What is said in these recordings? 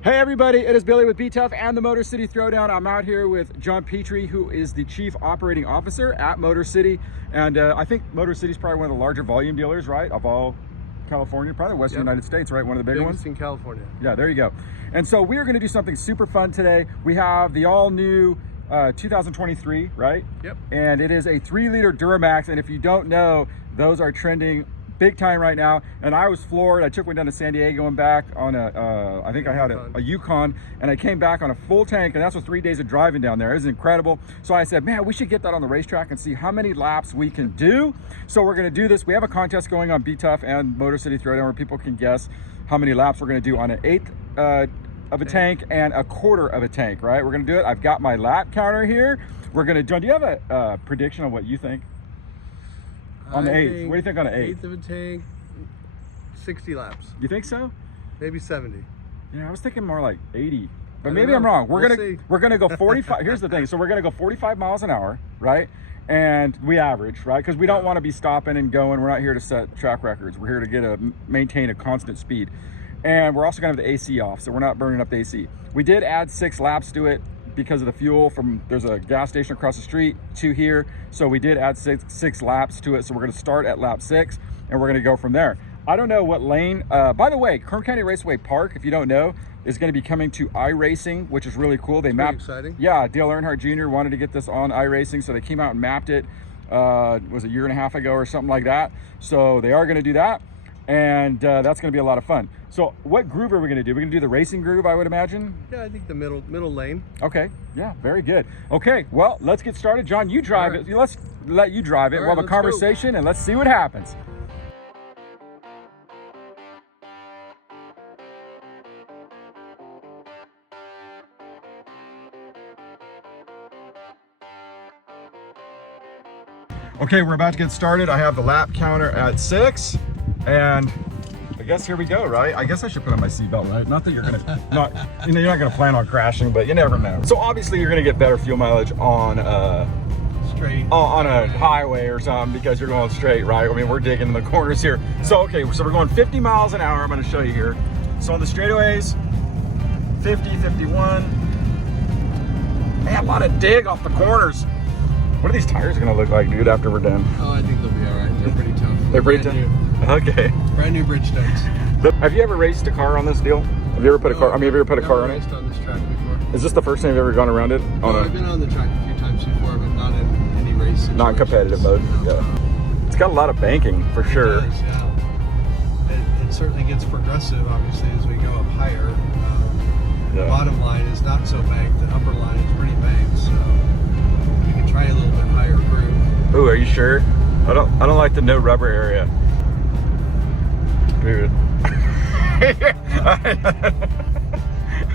Hey everybody, it is Billy with Btuff and the Motor City Throwdown. I'm out here with John Petrie, who is the Chief Operating Officer at Motor City. And I think Motor City is probably one of the larger volume dealers, right, of all California, probably Western United States, right? One of the bigger ones? in California. Yeah, there you go. And so we are going to do something super fun today. We have the all-new 2023, right? Yep. And it is a 3-liter Duramax. And if you don't know, those are trending big time right now. And I was floored. I took one down to San Diego and back on I think I had a Yukon, and I came back on a full tank, and that's with 3 days of driving down there. It was incredible. So I said, man, we should get that on the racetrack and see how many laps we can do. So we're gonna do this. We have a contest going on Btuff and Motor City Throwdown where people can guess how many laps we're gonna do on an 1/8 of a tank and a 1/4 of a tank, right? We're gonna do it. I've got my lap counter here. We're gonna do you have a prediction on what you think? On the 8th, what do you think on the 8th? 8th of a tank, 60 laps. You think so? Maybe 70. Yeah, I was thinking more like 80, but maybe I'm wrong. We're gonna go 45. Here's the thing. So we're gonna go 45 miles an hour, right? And we average, right? Because we don't want to be stopping and going. We're not here to set track records. We're here to maintain a constant speed. And we're also gonna have the AC off, so we're not burning up the AC. We did add 6 laps to it because of the fuel from, there's a gas station across the street to here. So we did add six laps to it. So we're gonna start at lap 6 and we're gonna go from there. I don't know what lane, by the way, Kern County Raceway Park, if you don't know, is gonna be coming to iRacing, which is really cool. They mapped, exciting. Yeah, Dale Earnhardt Jr. wanted to get this on iRacing. So they came out and mapped it, was a 1.5 years ago or something like that. So they are gonna do that. And that's going to be a lot of fun. So what groove are we going to do? We're going to do the racing groove, I would imagine? Yeah, I think the middle lane. Okay, yeah, very good. Okay, well, let's get started. John, you drive it. Let's let you drive it. We'll have a conversation and let's see what happens. Okay, we're about to get started. I have the lap counter at 6. And I guess here we go, right? I guess I should put on my seatbelt, right? Not that you're gonna you're not gonna plan on crashing, but you never know. So obviously you're gonna get better fuel mileage on on a highway or something because you're going straight, right? I mean, we're digging in the corners here. So okay, so we're going 50 miles an hour. I'm gonna show you here. So on the straightaways, 50, 51. Man, a lot of dig off the corners. What are these tires gonna look like, dude, after we're done? Oh, I think they'll be all right. They're pretty tough. They're pretty tough? Okay. Brand new Bridgestones. Have you ever raced a car on this deal? Have you ever put a car? I mean, have you ever put a car on it? Raced on this track before. Is this the first time you've ever gone around it? I've been on the track a few times before, but not in any race situation. Not competitive mode. No. Yeah. It's got a lot of banking for sure. It does, yeah. It certainly gets progressive, obviously, as we go up higher. The bottom line is not so banked. The upper line is pretty banked, so we can try a little bit higher groove. Ooh, are you sure? I don't like the no rubber area. Dude.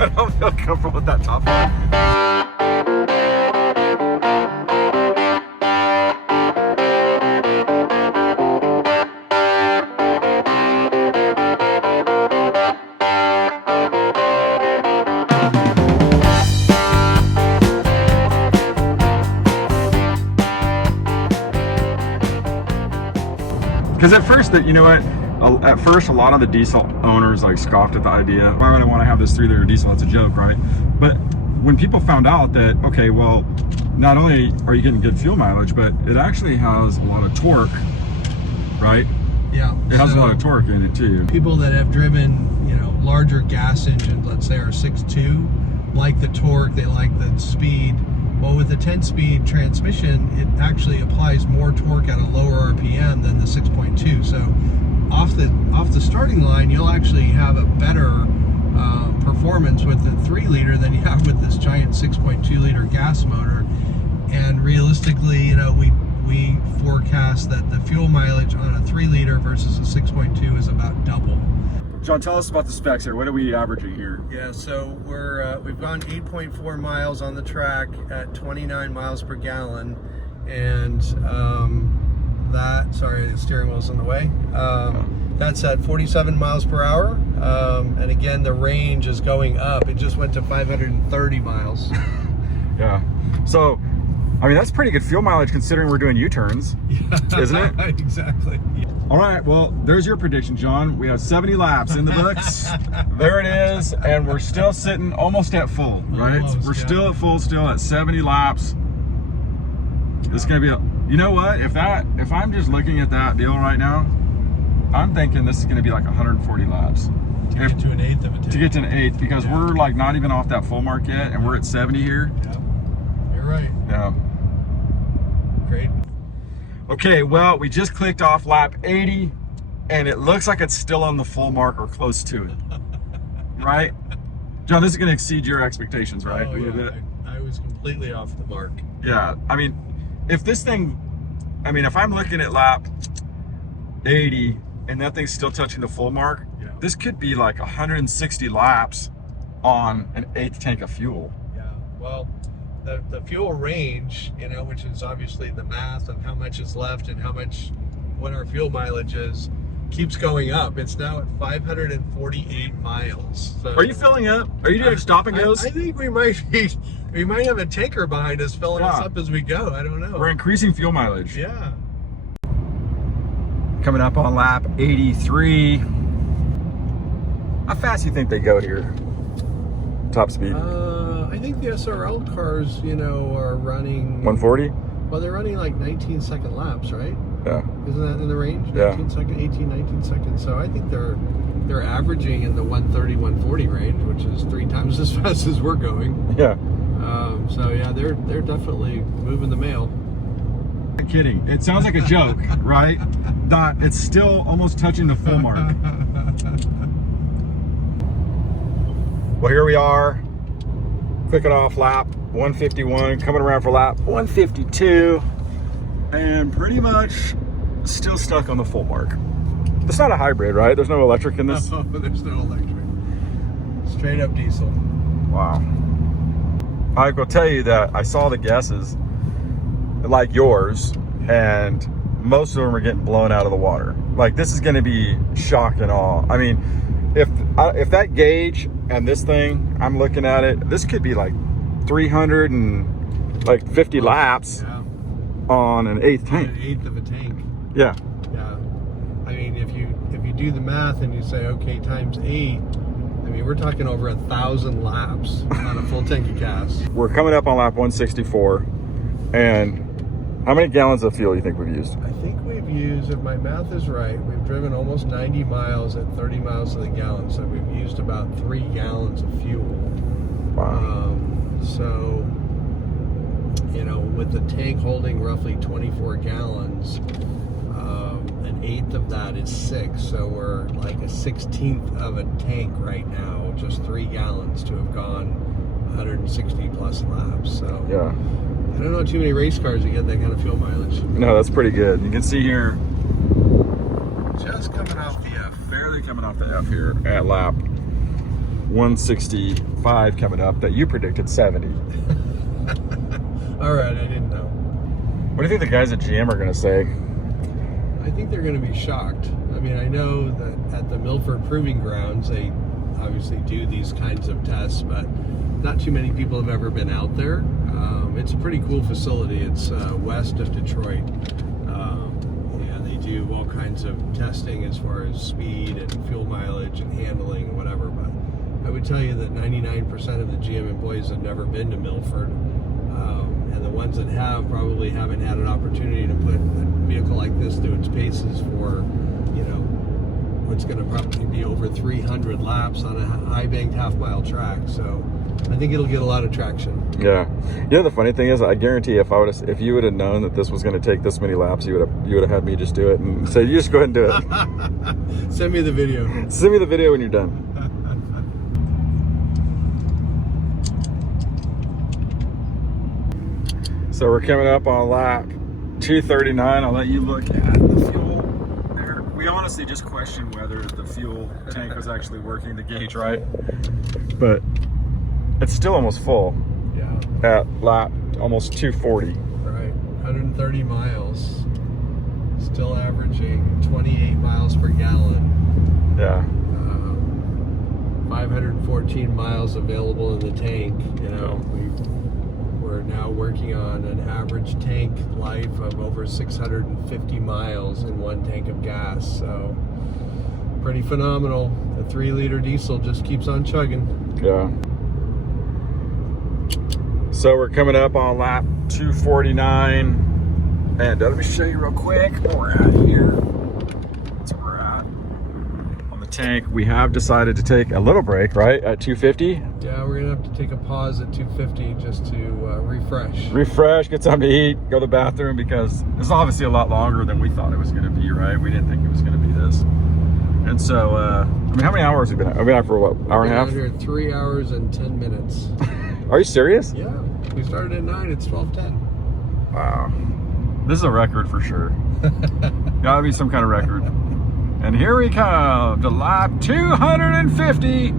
I don't feel comfortable with that top one. Because at first, you know what? At first, a lot of the diesel owners like scoffed at the idea. Why would I want to have this 3-liter diesel? It's a joke, right? But when people found out that, okay, well, not only are you getting good fuel mileage, but it actually has a lot of torque, right? Yeah. It has a lot of torque in it too. People that have driven, you know, larger gas engines, let's say, are 6.2, like the torque, they like the speed. Well, with the 10-speed transmission, it actually applies more torque at a lower RPM than the 6.2. So off the starting line, you'll actually have a better performance with the 3-liter than you have with this giant 6.2-liter gas motor. And realistically, you know, we forecast that the fuel mileage on a 3-liter versus a 6.2 is about double. John, tell us about the specs here. What are we averaging here? Yeah, so we've gone 8.4 miles on the track at 29 miles per gallon, and sorry, the steering wheel's in the way. That's at 47 miles per hour, and again, the range is going up. It just went to 530 miles. Yeah. So, I mean, that's pretty good fuel mileage considering we're doing U-turns, isn't it? Exactly. All right, well, there's your prediction, John. We have 70 laps in the books. There it is, and we're still sitting almost at full, right? Almost, we're yeah. still at full, still at 70 laps. This is gonna be you know what? If I'm just looking at that deal right now, I'm thinking this is gonna be like 140 laps. To get to an eighth of a tank. To get to an eighth, because we're like not even off that full mark yet, and we're at 70 here. Yeah, you're right. Yeah. Great. Okay, well, we just clicked off lap 80, and it looks like it's still on the full mark or close to it. Right? John, this is going to exceed your expectations, right? Oh, A little yeah. bit. I was completely off the mark. Yeah, I mean, if I'm looking at lap 80 and that thing's still touching the full mark, this could be like 160 laps on an eighth tank of fuel. Yeah, well, the fuel range, you know, which is obviously the math of how much is left and what our fuel mileage is, keeps going up. It's now at 548 miles. So Are you filling up? Are you doing stop and goes? I think we might have a tanker behind us filling us up as we go. I don't know. We're increasing fuel mileage. Yeah. Coming up on lap 83. How fast do you think they go here? Top speed? I think the SRL cars, you know, are running 140? Well, they're running like 19-second laps, right? Yeah. Isn't that in the range? Yeah. 19 seconds. So I think they're averaging in the 130, 140 range, which is 3 times as fast as we're going. Yeah. So yeah, they're definitely moving the mail. I'm kidding. It sounds like a joke, right? That it's still almost touching the full mark. Well, here we are, clicking off lap 151, coming around for lap 152, and pretty much still stuck on the full mark. It's not a hybrid, right? There's no electric in this? No, there's no electric. Straight up diesel. Wow. I will tell you that I saw the guesses, like yours, and most of them are getting blown out of the water. Like, this is going to be shock and awe. I mean, if that gauge and this thing, I'm looking at it, this could be like 350 laps on an eighth tank. An eighth of a tank. Yeah. Yeah. I mean, if you do the math and you say, okay, times 8, I mean, we're talking over 1,000 laps on a full tank of gas. We're coming up on lap 164, and how many gallons of fuel do you think we've used? I think we've used, if my math is right, we've driven almost 90 miles at 30 miles to the gallon, so we've used about 3 gallons of fuel. Wow. So, you know, with the tank holding roughly 24 gallons, an eighth of that is 6, so we're like a 16th of a tank right now, just 3 gallons to have gone 160 plus laps. So Yeah. I don't know too many race cars that get that kind of fuel mileage. No, that's pretty good. You can see here, Just coming off the F. barely coming off the F here at lap 165 coming up, that you predicted 70. All right, I didn't know. What do you think the guys at GM are going to say? I think they're going to be shocked. I mean, I know that at the Milford Proving Grounds, they obviously do these kinds of tests, but not too many people have ever been out there. It's a pretty cool facility. It's west of Detroit. And they do all kinds of testing as far as speed and fuel mileage and handling and whatever. But I would tell you that 99% of the GM employees have never been to Milford. And the ones that have probably haven't had an opportunity to put a vehicle like this through its paces for, you know, what's going to probably be over 300 laps on a high banked half-mile track. So I think it'll get a lot of traction. Yeah. You know, the funny thing is, I guarantee if you would have known that this was going to take this many laps, you would have had me just do it and say, you just go ahead and do it. Send me the video. Send me the video when you're done. So we're coming up on lap 239. I'll let you look at the fuel there. We honestly just questioned whether the fuel tank was actually working, the gauge right, but it's still almost full. Yeah. At lap almost 240. Right. 130 miles. Still averaging 28 miles per gallon. Yeah. 514 miles available in the tank. You know, we're now working on an average tank life of over 650 miles in one tank of gas. So pretty phenomenal. The 3-liter diesel just keeps on chugging. Yeah. So we're coming up on lap 249. And let me show you real quick where we're at here. That's where we're at. On the tank, we have decided to take a little break, right? At 250. Yeah, we're gonna have to take a pause at 250 just to refresh. Refresh, get something to eat, go to the bathroom, because it's obviously a lot longer than we thought it was gonna be, right? We didn't think it was gonna be this. And so, I mean, how many hours have we been out? I've been out for what, hour and a half? We're out here 3 hours and 10 minutes. Are you serious? Yeah, we started at 9, it's 12:10. Wow. This is a record for sure. Gotta be some kind of record. And here we come to lap 250.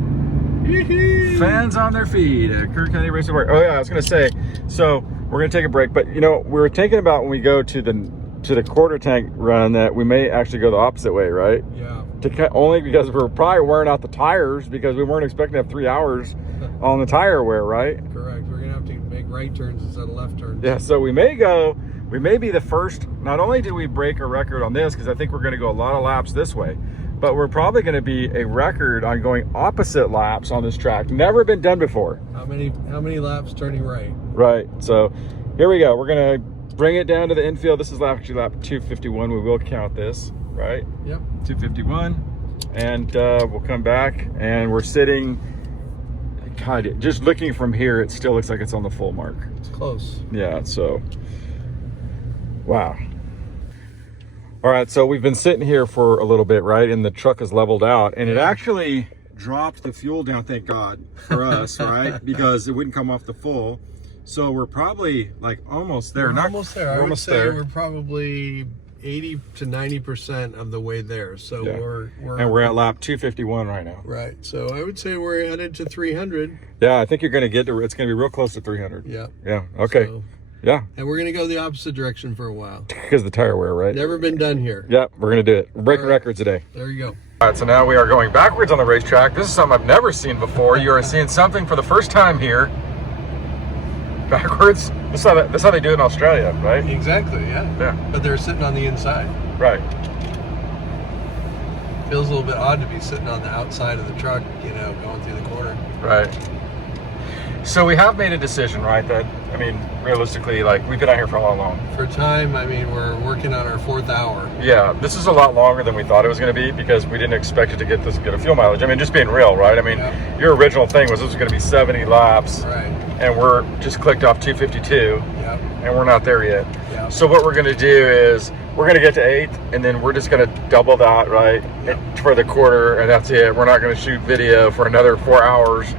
Fans on their feet at Kern County Raceway Park. Oh yeah, I was gonna say, so we're gonna take a break, but you know, we were thinking about when we go to the quarter tank run that we may actually go the opposite way, right? Yeah. Only because we're probably wearing out the tires because we weren't expecting to have 3 hours on the tire wear, right? Correct. We're gonna have to make right turns instead of left turns. Yeah, so we may be the first. Not only do we break a record on this, because I think we're going to go a lot of laps this way, but we're probably going to be a record on going opposite laps on this track. Never been done before. How many laps turning right? Right. So here we go. We're going to bring it down to the infield. This is actually lap 251. We will count this, right? Yep. 251, and we'll come back, and we're sitting. God, just looking from here, it still looks like it's on the full mark. It's close. Yeah. So. Wow. All right, so we've been sitting here for a little bit, right? And the truck is leveled out, and it actually dropped the fuel down, thank God, for us, right? Because it wouldn't come off the full. So we're probably like almost there. We're almost there. I would say we're probably 80 to 90% of the way there. So yeah. we're at lap 251 right now. Right. So I would say we're headed to 300. Yeah, I think you're going to get to. It's going to be real close to 300. Yeah. Yeah. Okay. So, yeah. And we're going to go the opposite direction for a while. Because the tire wear, right? Never been done here. Yeah, we're going to do it. We're breaking records today. There you go. All right, so now we are going backwards on the racetrack. This is something I've never seen before. You are seeing something for the first time here. Backwards. That's how they do it in Australia, right? Exactly, yeah. Yeah. But they're sitting on the inside. Right. Feels a little bit odd to be sitting on the outside of the truck, you know, going through the corner. Right. So we have made a decision, right? That, I mean, realistically, like, we've been out here for how long? For time, I mean, we're working on our 4th hour. Yeah, this is a lot longer than we thought it was going to be because we didn't expect it to get this good of fuel mileage. I mean, just being real, right? I mean, Your original thing was this was going to be 70 laps. Right. And we're just clicked off 252. Yep. And we're not there yet. Yep. So what we're going to do is we're going to get to 8, and then we're just going to double that, right? Yep. For the quarter, and that's it. We're not going to shoot video for another 4 hours.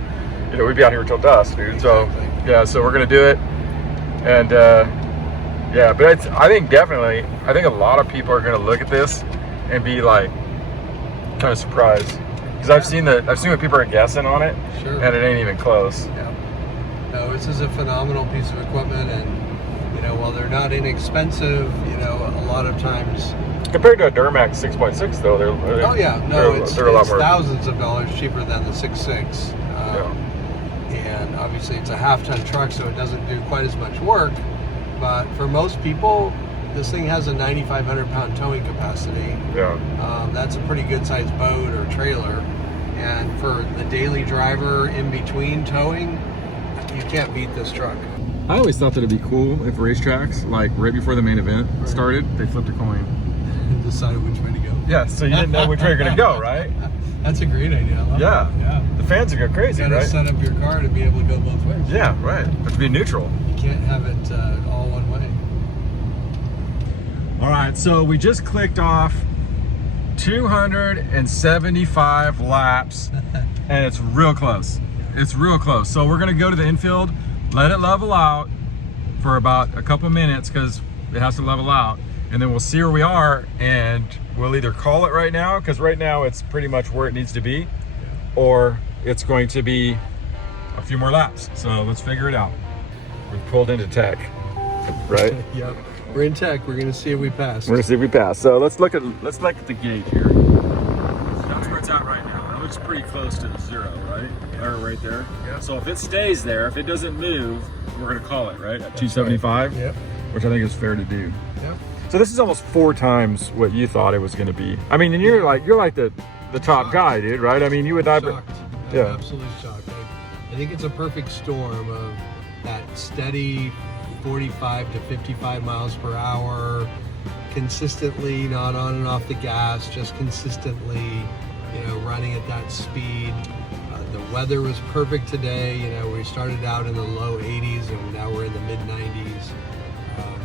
You know, we'd be out here till dusk, dude. Exactly. So yeah, so we're gonna do it, and yeah, but I think a lot of people are gonna look at this and be like kind of surprised because I've seen what people are guessing on it, sure, and it ain't even close. Yeah. No, this is a phenomenal piece of equipment, and you know, while they're not inexpensive, you know, a lot of times compared to a Duramax 6.6, though, they're oh yeah, no, it's a lot more, thousands of dollars cheaper than the 6.6. Yeah. And obviously it's a half-ton truck, so it doesn't do quite as much work. But for most people, this thing has a 9,500-pound towing capacity. Yeah. That's a pretty good-sized boat or trailer. And for the daily driver in between towing, you can't beat this truck. I always thought that it'd be cool if racetracks, like right before the main event started, they flipped a coin and decided which way to go. Yeah, so you didn't know which way you're gonna go, right? That's a great idea. I love it. Yeah. The fans would go crazy, you gotta right? set up your car to be able to go both ways. Yeah, right. But to be neutral. You can't have it all one way. All right, so we just clicked off 275 laps, and it's real close. It's real close. So we're gonna go to the infield, let it level out for about a couple minutes because it has to level out, and then we'll see where we are, and we'll either call it right now, because right now it's pretty much where it needs to be, or it's going to be a few more laps. So let's figure it out. We've pulled into tech, right? Yep. We're in tech. We're gonna see if we pass. We're gonna see if we pass. So let's look at the gauge here. That's where it's at right now. It looks pretty pretty close to zero, right? Or right there. Yeah. So if it stays there, if it doesn't move, we're gonna call it, right? At 275, Yep. which I think is fair to do. Yep. So this is almost 4 times what you thought it was gonna be. I mean, and you're like the top guy, dude, right? I mean, you would never. Shocked. Yeah. I'm absolutely shocked. I think it's a perfect storm of that steady 45 to 55 miles per hour, consistently not on and off the gas, just consistently, you know, running at that speed. The weather was perfect today. You know, we started out in the low 80s and now we're in the mid 90s.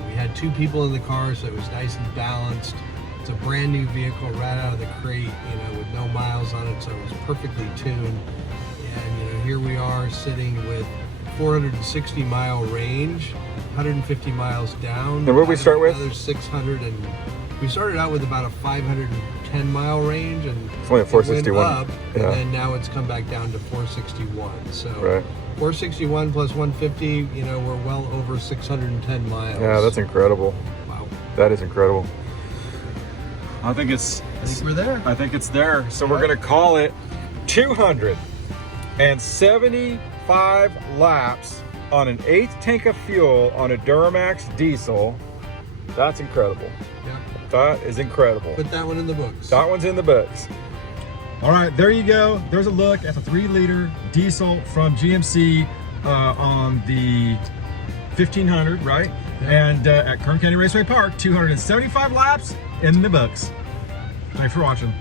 We had 2 people in the car, so it was nice and balanced. It's a brand new vehicle right out of the crate, you know, with no miles on it, so it was perfectly tuned. And you know, here we are sitting with 460 mile range, 150 miles down. And what did we start with? Another 600, and we started out with about a 510 mile range, and It's only at 461. Went up, Yeah. and then now it's come back down to 461. So Right. 461 plus 150, you know, we're well over 610 miles. Yeah, that's incredible. Wow. That is incredible. I think we're there. I think it's there. So we're gonna call it 275 laps on an 1/8 tank of fuel on a Duramax diesel. That's incredible. Yeah. That is incredible. Put that one in the books. That one's in the books. All right, there you go. There's a look at the 3-liter diesel from GMC on the 1500, right? Yeah. And at Kern County Raceway Park, 275 laps in the books. Thanks for watching.